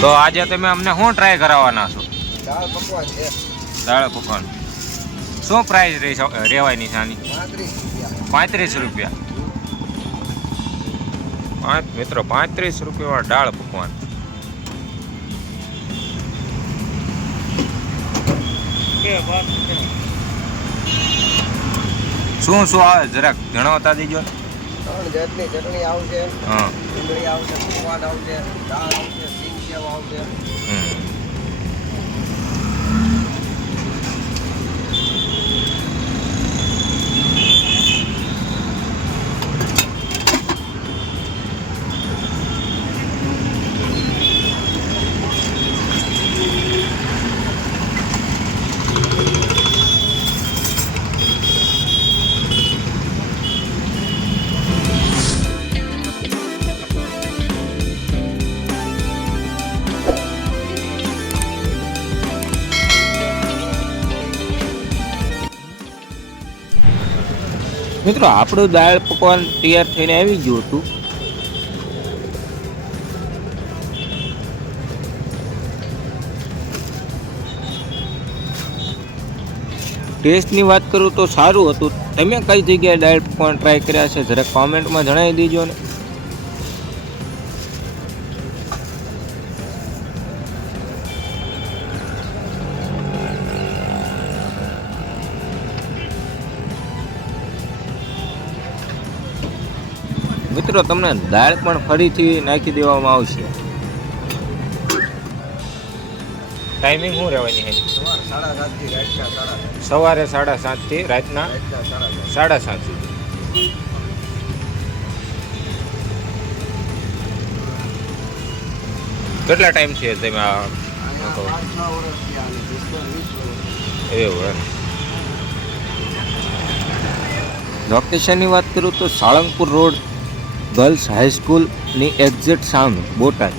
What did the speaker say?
તો આજે તમે અમને શું ટ્રાય કરાવવાના છો? દાળ પકવાન છે. દાળ પકવાન. શું પ્રાઇસ રહેવાની છે આની? 35 રૂપિયા. 35 રૂપિયા. મિત્રો 35 રૂપિયામાં દાળ પકવાન. શું શું આવે જરાક જણાવતા દેજો. 3 જાતની ચટણી આવશે. હા. ડુંગળી આવશે, પકવાન આવશે, દાળ આવશે, સિંગ સેવ આવશે. મિત્રો આપણું દાળ પકવાન તૈયાર થઈને આવી ગયું હતું. ટેસ્ટની વાત કરું તો સારું હતું. તમે કઈ જગ્યાએ દાળ પકવાન ટ્રાય કર્યા છે જરાક કોમેન્ટમાં જણાવી દેજો ને. મિત્રો તમને દાળ પણ ફરીથી નાખી દેવામાં આવશે. ટાઈમિંગ શું રહેવાની છે? સવારે 7:30 થી રાતના 7:30 સુધી. કેટલા ટાઈમ છે તમે એવું? લોકેશનની વાત કરું તો સાળંગપુર રોડ ગર્લ્સ હાઈસ્કૂલની એક્ઝેક્ટ સામે બોટાદ.